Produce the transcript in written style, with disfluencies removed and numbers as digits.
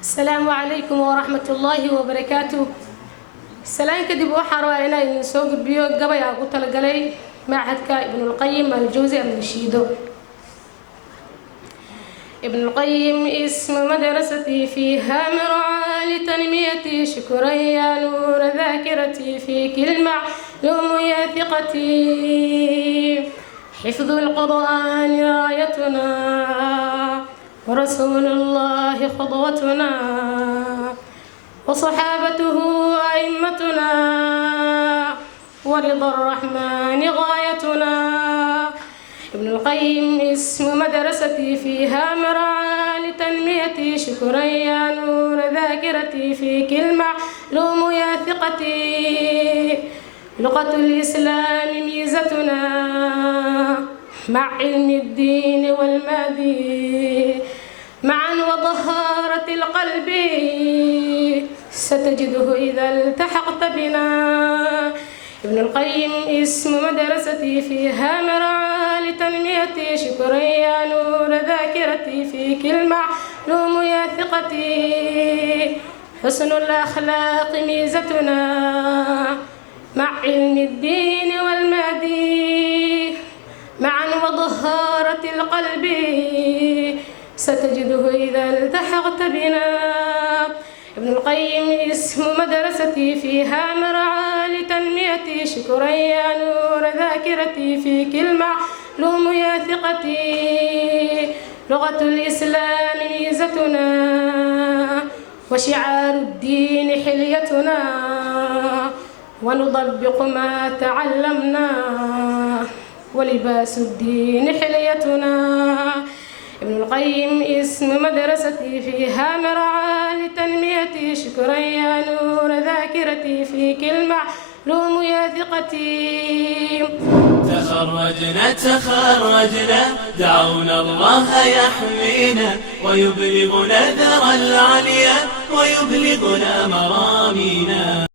السلام عليكم ورحمة الله وبركاته. السلام كدب وحروا إلى سوق البيو قبل أقول تلقلي معهد ابن القيم الجوزي من الشيدو. ابن القيم اسم مدرستي فيها مرعى لتنميتي شكرا يا نور ذاكرتي فيك المعلوم يا ثقتي. حفظ القرآن رايتنا ورسول الله قدوتنا وصحابته أئمتنا ورضا الرحمن غايتنا. ابن القيم اسم مدرستي فيها مرعى لتنميتي شكرا يا نور ذاكرتي فيك المعلوم يا ثقتي. لغة الإسلام ميزتنا مع علم الدين والمادي معا وطهارة القلب ستجده إذا التحقت بنا. ابن القيم اسم مدرستي فيها مرعى لتنميتي شكرا يا نور ذاكرتي فيك المعلوم يا ثقتي. حسن الأخلاق ميزتنا مع علم الدين والمادي معا وطهارة القلب ستجده إذا التحقت بنا. ابن القيم اسم مدرستي فيها مرعى لتنميتي شكرا يا نور ذاكرتي فيك المعلوم يا ثقتي. لغة الإسلام ميزتنا وشعار الدين حليتنا ونطبق ما تعلمنا ولباس الدين حليتنا. ابن القيم اسم مدرستي فيها مرعى لتنميتي شكرا يا نور ذاكرتي فيك المعلوم يا ثقتي. تخرجنا دعونا الله يحمينا ويبلغنا ذرى العليا ويبلغنا مرامينا.